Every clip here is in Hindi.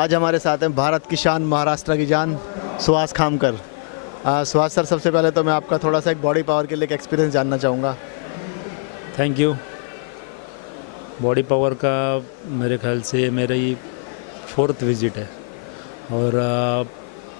आज हमारे साथ हैं भारत की शान, महाराष्ट्र की जान, सुहास खामकर। सुहास सर, सबसे पहले तो मैं आपका थोड़ा सा एक बॉडी पावर के लिए एक एक्सपीरियंस जानना चाहूँगा। Thank you. बॉडी पावर का मेरे ख्याल से मेरी 4th विज़िट है और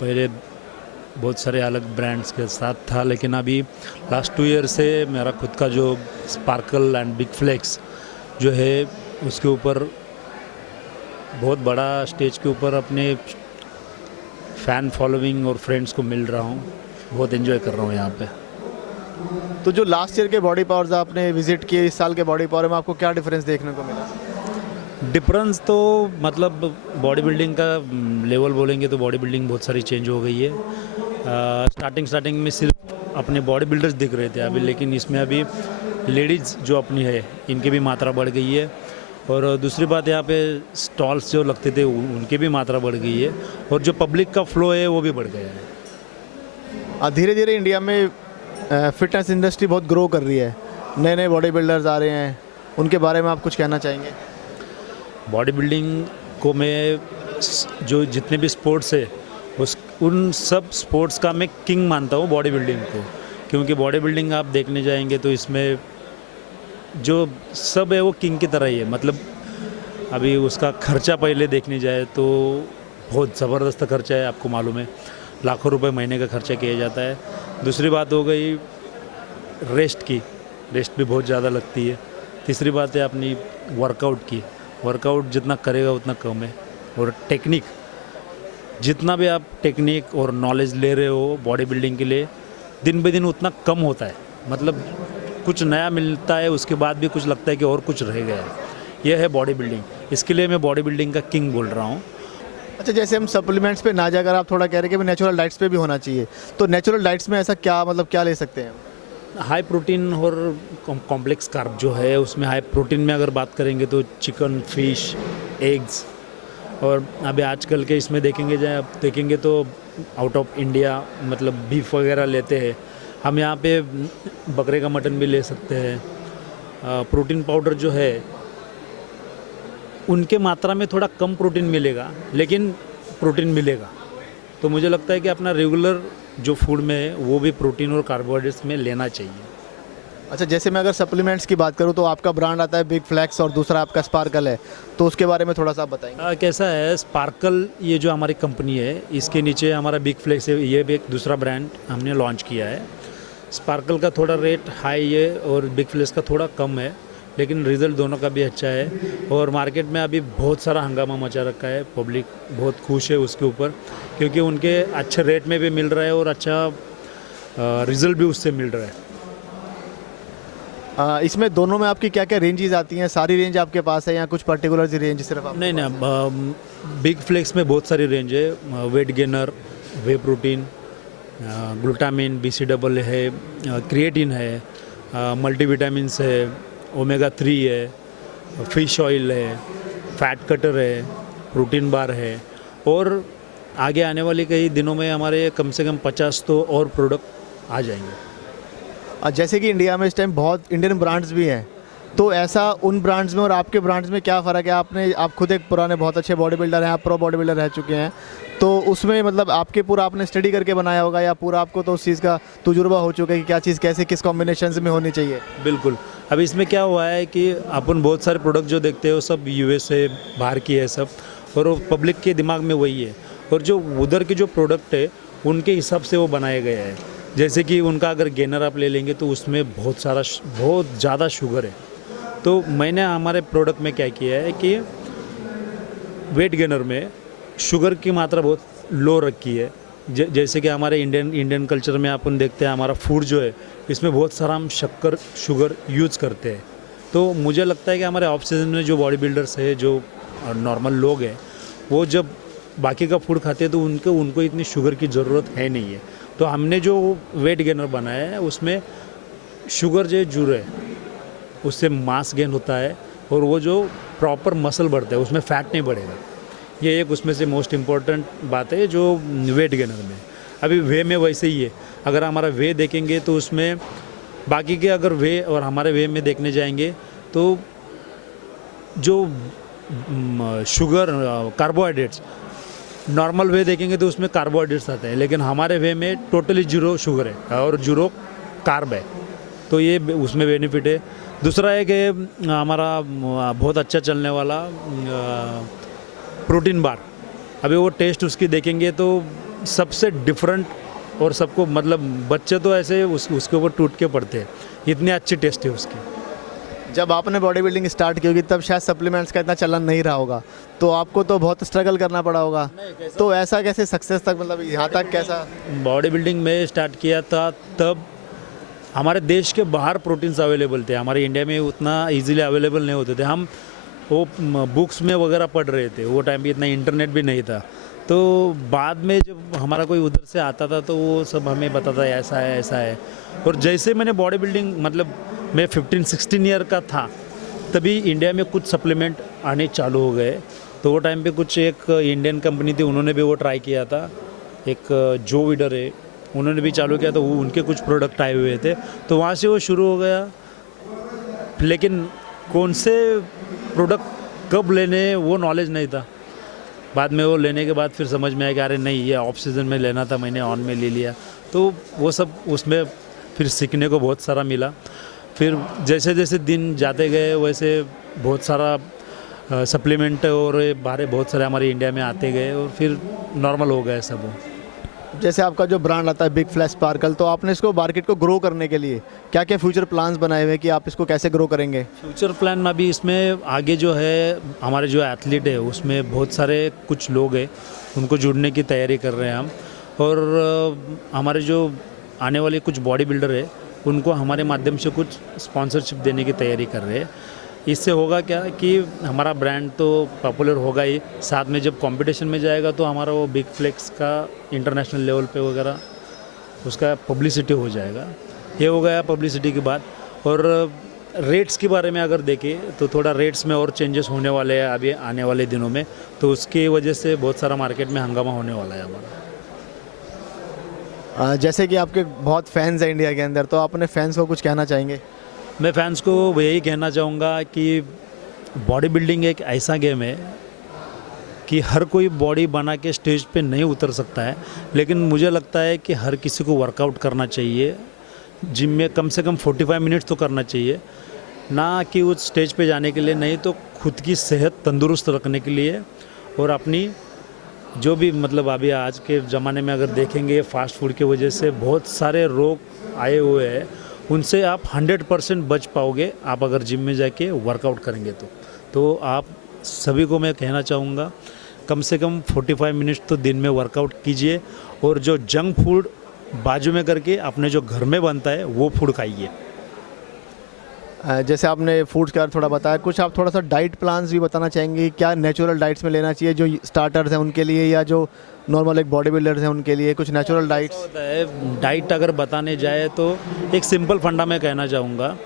पहले बहुत सारे अलग ब्रांड्स के साथ था, लेकिन अभी लास्ट 2 ईयर से मेरा खुद का जो स्पार्कल एंड बिग फ्लेक्स जो है उसके ऊपर बहुत बड़ा स्टेज के ऊपर अपने फ़ैन फॉलोइंग और फ्रेंड्स को मिल रहा हूँ। बहुत एंजॉय कर रहा हूँ यहाँ पे। तो जो लास्ट ईयर के बॉडी पावर्स आपने विजिट किए, इस साल के बॉडी पावर में आपको क्या डिफरेंस देखने को मिला? डिफरेंस तो मतलब बॉडी बिल्डिंग का लेवल बोलेंगे तो बॉडी बिल्डिंग बहुत सारी चेंज हो गई है। स्टार्टिंग में सिर्फ अपने बॉडी बिल्डर्स दिख रहे थे अभी, लेकिन इसमें अभी लेडीज़ जो अपनी है इनकी भी मात्रा बढ़ गई है। और दूसरी बात, यहाँ पे स्टॉल्स जो लगते थे उनकी भी मात्रा बढ़ गई है और जो पब्लिक का फ्लो है वो भी बढ़ गया है। धीरे धीरे इंडिया में फिटनेस इंडस्ट्री बहुत ग्रो कर रही है, नए नए बॉडी बिल्डर्स आ रहे हैं, उनके बारे में आप कुछ कहना चाहेंगे? बॉडी बिल्डिंग को मैं जो जितने भी स्पोर्ट्स है उन सब स्पोर्ट्स का मैं किंग मानता हूँ बॉडी बिल्डिंग को, क्योंकि बॉडी बिल्डिंग आप देखने जाएंगे तो इसमें जो सब है वो किंग की तरह ही है। मतलब अभी उसका खर्चा पहले देखने जाए तो बहुत ज़बरदस्त खर्चा है, आपको मालूम है, लाखों रुपए महीने का खर्चा किया जाता है। दूसरी बात हो गई रेस्ट की, रेस्ट भी बहुत ज़्यादा लगती है। तीसरी बात है अपनी वर्कआउट की, वर्कआउट जितना करेगा उतना कम है। और टेक्निक, जितना भी आप टेक्निक और नॉलेज ले रहे हो बॉडी बिल्डिंग के लिए, दिन ब दिन उतना कम होता है। मतलब कुछ नया मिलता है, उसके बाद भी कुछ लगता है कि और कुछ रह गया है। यह है बॉडी बिल्डिंग, इसके लिए मैं बॉडी बिल्डिंग का किंग बोल रहा हूँ। अच्छा, जैसे हम सप्लीमेंट्स पे ना जाकर आप थोड़ा कह रहे हैं कि नेचुरल डाइट्स पे भी होना चाहिए, तो नेचुरल डाइट्स में ऐसा क्या मतलब क्या ले सकते हैं? हाई प्रोटीन और कॉम्प्लेक्स कार्ब जो है उसमें हाई प्रोटीन में अगर बात करेंगे तो चिकन, फिश, एग्स, और अभी आजकल के इसमें देखेंगे तो आउट ऑफ इंडिया मतलब बीफ वगैरह लेते हैं। हम यहाँ पे बकरे का मटन भी ले सकते हैं। प्रोटीन पाउडर जो है उनके मात्रा में थोड़ा कम प्रोटीन मिलेगा, लेकिन प्रोटीन मिलेगा। तो मुझे लगता है कि अपना रेगुलर जो फूड में है वो भी प्रोटीन और कार्बोहाइड्रेट्स में लेना चाहिए। अच्छा, जैसे मैं अगर सप्लीमेंट्स की बात करूं तो आपका ब्रांड आता है बिग फ्लेक्स और दूसरा आपका स्पार्कल है, तो उसके बारे में थोड़ा सा आप बताएंगे? कैसा है स्पार्कल, ये जो हमारी कंपनी है इसके नीचे हमारा बिग फ्लेक्स है, ये भी एक दूसरा ब्रांड हमने लॉन्च किया है। स्पार्कल का थोड़ा रेट हाई है और बिग फ्लेक्स का थोड़ा कम है, लेकिन रिज़ल्ट दोनों का भी अच्छा है। और मार्केट में अभी बहुत सारा हंगामा मचा रखा है, पब्लिक बहुत खुश है उसके ऊपर, क्योंकि उनके अच्छे रेट में भी मिल रहा है और अच्छा रिज़ल्ट भी उससे मिल रहा है। इसमें दोनों में आपकी क्या क्या रेंजेस आती हैं? सारी रेंज आपके पास है या कुछ पर्टिकुलर सी रेंज सिर्फ आप? नहीं, बिग फ्लेक्स में बहुत सारी रेंज है। वेट गेनर, वे प्रोटीन, ग्लूटामिन, BCAA है, क्रिएटिन है, मल्टीविटामिन्स है, ओमेगा 3 है, फिश ऑयल है, फैट कटर है, प्रोटीन बार है, और आगे आने वाले कई दिनों में हमारे कम से कम 50 तो और प्रोडक्ट आ जाएंगे। जैसे कि इंडिया में इस टाइम बहुत इंडियन ब्रांड्स भी हैं, तो ऐसा उन ब्रांड्स में और आपके ब्रांड्स में क्या फ़र्क है? आप खुद एक पुराने बहुत अच्छे बॉडी बिल्डर हैं, आप प्रो बॉडी बिल्डर रह चुके हैं, तो उसमें मतलब आपके पूरा आपने स्टडी करके बनाया होगा या पूरा आपको तो उस चीज़ का तजुर्बा हो चुका है कि क्या चीज़ कैसे किस कॉम्बिनेशन में होनी चाहिए? बिल्कुल। अभी इसमें क्या हुआ है कि अपन बहुत सारे प्रोडक्ट जो देखते हैं वो सब US से बाहर की है सब, और वो पब्लिक के दिमाग में वही है, और जो उधर के जो प्रोडक्ट है उनके हिसाब से वो बनाए गए हैं। जैसे कि उनका अगर गेनर आप ले लेंगे तो उसमें बहुत ज़्यादा शुगर है। तो मैंने हमारे प्रोडक्ट में क्या किया है कि वेट गेनर में शुगर की मात्रा बहुत लो रखी है। जैसे कि हमारे इंडियन कल्चर में अपन देखते हैं हमारा फूड जो है इसमें बहुत सारा हम शक्कर शुगर यूज़ करते हैं। तो मुझे लगता है कि हमारे ऑफ सीजन में जो बॉडी बिल्डर्स है, जो नॉर्मल लोग हैं, वो जब बाकी का फूड खाते हैं तो उनको इतनी शुगर की ज़रूरत है नहीं है। तो हमने जो वेट गेनर बनाया है उसमें शुगर जो जुड़ है उससे मास गेन होता है, और वो जो प्रॉपर मसल बढ़ता है उसमें फ़ैट नहीं बढ़ेगा। ये एक उसमें से मोस्ट इम्पॉर्टेंट बात है जो वेट गेनर में। अभी वे में वैसे ही है, अगर हमारा वे देखेंगे तो उसमें बाकी के अगर वे और हमारे वे में देखने जाएंगे तो जो शुगर कार्बोहाइड्रेट्स नॉर्मल वे देखेंगे तो उसमें कार्बोहाइड्रेट्स आते हैं, लेकिन हमारे वे में टोटली जीरो शुगर है और जीरो कार्ब है, तो ये उसमें बेनिफिट है। दूसरा है कि हमारा बहुत अच्छा चलने वाला प्रोटीन बार, अभी वो टेस्ट उसकी देखेंगे तो सबसे डिफरेंट, और सबको मतलब बच्चे तो ऐसे उसके ऊपर टूट के पड़ते हैं, इतनी अच्छी टेस्ट है उसकी। जब आपने बॉडी बिल्डिंग स्टार्ट की होगी तब शायद सप्लीमेंट्स का इतना चलन नहीं रहा होगा, तो आपको तो बहुत स्ट्रगल करना पड़ा होगा, तो ऐसा कैसे सक्सेस तक, मतलब यहाँ तक कैसा? बॉडी बिल्डिंग में स्टार्ट किया था तब हमारे देश के बाहर प्रोटीन्स अवेलेबल थे, हमारे इंडिया में उतना इजीली अवेलेबल नहीं होते थे। हम वो बुक्स में वगैरह पढ़ रहे थे, वो टाइम पे इतना इंटरनेट भी नहीं था। तो बाद में जब हमारा कोई उधर से आता था तो वो सब हमें बताता है ऐसा है ऐसा है। और जैसे मैंने बॉडी बिल्डिंग, मतलब मैं 15-16 ईयर का था तभी इंडिया में कुछ सप्लीमेंट आने चालू हो गए। तो वो टाइम पे कुछ एक इंडियन कंपनी थी, उन्होंने भी वो ट्राई किया था, एक जो विडर है, उन्होंने भी चालू किया, तो वो उनके कुछ प्रोडक्ट आए हुए थे, तो वहाँ से वो शुरू हो गया। लेकिन कौन से प्रोडक्ट कब लेने वो नॉलेज नहीं था। बाद में वो लेने के बाद फिर समझ में आया कि अरे नहीं, ये ऑफ सीज़न में लेना था, मैंने ऑन में ले लिया। तो वो सब उसमें फिर सीखने को बहुत सारा मिला। फिर जैसे जैसे दिन जाते गए वैसे बहुत सारा सप्लीमेंट और बाहर बहुत सारे हमारे इंडिया में आते गए और फिर नॉर्मल हो गया सब। जैसे आपका जो ब्रांड आता है बिग फ्लैश स्पार्कल, तो आपने इसको मार्केट को ग्रो करने के लिए क्या क्या फ्यूचर प्लान्स बनाए हुए हैं कि आप इसको कैसे ग्रो करेंगे? फ्यूचर प्लान में अभी इसमें आगे जो है हमारे जो एथलीट है उसमें बहुत सारे कुछ लोग हैं, उनको जुड़ने की तैयारी कर रहे हैं हम। और हमारे जो आने वाले कुछ बॉडी बिल्डर है उनको हमारे माध्यम से कुछ स्पॉन्सरशिप देने की तैयारी कर रहे हैं। इससे होगा क्या कि हमारा ब्रांड तो पॉपुलर होगा ही, साथ में जब कंपटीशन में जाएगा तो हमारा वो बिग फ्लेक्स का इंटरनेशनल लेवल पे वगैरह उसका पब्लिसिटी हो जाएगा। ये हो गया पब्लिसिटी की बात। और रेट्स के बारे में अगर देखें तो थोड़ा रेट्स में और चेंजेस होने वाले हैं अभी आने वाले दिनों में, तो उसकी वजह से बहुत सारा मार्केट में हंगामा होने वाला है हमारा। जैसे कि आपके बहुत फैंस हैं इंडिया के अंदर, तो आप अपने फैंस को कुछ कहना चाहेंगे? मैं फैंस को यही कहना चाहूँगा कि बॉडी बिल्डिंग एक ऐसा गेम है कि हर कोई बॉडी बना के स्टेज पे नहीं उतर सकता है, लेकिन मुझे लगता है कि हर किसी को वर्कआउट करना चाहिए। जिम में कम से कम 45 मिनट्स तो करना चाहिए, ना कि उस स्टेज पे जाने के लिए, नहीं तो खुद की सेहत तंदुरुस्त रखने के लिए। और अपनी जो भी मतलब अभी आज के ज़माने में अगर देखेंगे फास्ट फूड की वजह से बहुत सारे रोग आए हुए हैं, उनसे आप 100% बच पाओगे आप अगर जिम में जाके वर्कआउट करेंगे तो आप सभी को मैं कहना चाहूँगा कम से कम 45 मिनट्स तो दिन में वर्कआउट कीजिए। और जो जंक फूड बाजू में करके अपने जो घर में बनता है वो फूड खाइए। जैसे आपने फूड्स का थोड़ा बताया, कुछ आप थोड़ा सा डाइट प्लान्स भी बताना चाहेंगे? क्या नेचुरल डाइट्स में लेना चाहिए जो स्टार्टर्स हैं उनके लिए, या जो नॉर्मल एक बॉडी बिल्डर्स हैं उनके लिए कुछ नेचुरल डाइट्स? होता है डाइट अगर बताने जाए तो एक सिंपल फंडा मैं कहना चाहूँगा।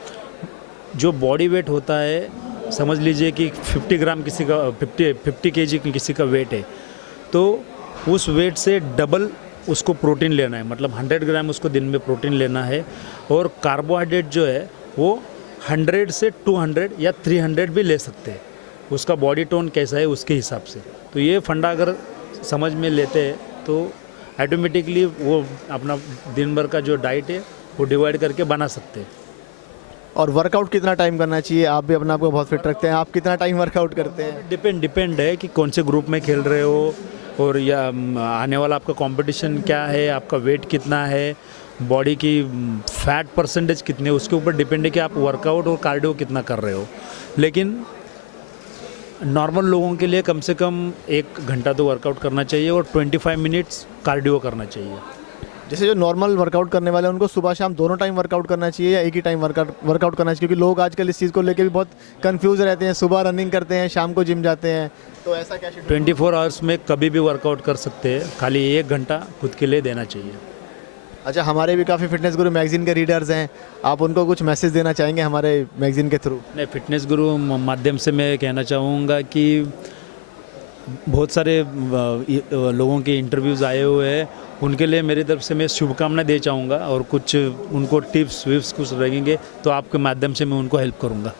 जो बॉडी वेट होता है, समझ लीजिए कि 50 ग्राम किसी का 50 केजी किसी का वेट है, तो उस वेट से डबल उसको प्रोटीन लेना है, मतलब 100 ग्राम उसको दिन में प्रोटीन लेना है। और कार्बोहाइड्रेट जो है वो 100 से 200 या 300 भी ले सकते हैं, उसका बॉडी टोन कैसा है उसके हिसाब से। तो ये फंडा अगर समझ में लेते हैं तो ऑटोमेटिकली वो अपना दिन भर का जो डाइट है वो डिवाइड करके बना सकते हैं। और वर्कआउट कितना टाइम करना चाहिए? आप भी अपने आप को बहुत फिट रखते हैं, आप कितना टाइम वर्कआउट करते हैं? डिपेंड है कि कौन से ग्रुप में खेल रहे हो, और या आने वाला आपका कंपटीशन क्या है, आपका वेट कितना है, बॉडी की फैट परसेंटेज कितने है, उसके ऊपर डिपेंड है कि आप वर्कआउट और कार्डियो कितना कर रहे हो। लेकिन नॉर्मल लोगों के लिए कम से कम 1 घंटा तो वर्कआउट करना चाहिए और 25 मिनट्स कार्डियो करना चाहिए। जैसे जो नॉर्मल वर्कआउट करने वाले हैं उनको सुबह शाम दोनों टाइम वर्कआउट करना चाहिए या एक ही टाइम वर्कआउट करना चाहिए? क्योंकि लोग आजकल इस चीज़ को लेकर भी बहुत कंफ्यूज रहते हैं, सुबह रनिंग करते हैं, शाम को जिम जाते हैं, तो ऐसा क्या? 24 आवर्स में कभी भी वर्कआउट कर सकते हैं, खाली 1 घंटा खुद के लिए देना चाहिए। अच्छा, हमारे भी काफ़ी फिटनेस गुरु मैगजीन के रीडर्स हैं, आप उनको कुछ मैसेज देना चाहेंगे हमारे मैगजीन के थ्रू? नहीं, फिटनेस गुरु माध्यम से मैं कहना चाहूँगा कि बहुत सारे लोगों के इंटरव्यूज़ आए हुए हैं, उनके लिए मेरी तरफ से मैं शुभकामनाएं दे चाहूँगा। और कुछ उनको टिप्स विप्स कुछ रहेंगे तो आपके माध्यम से मैं उनको हेल्प करूँगा।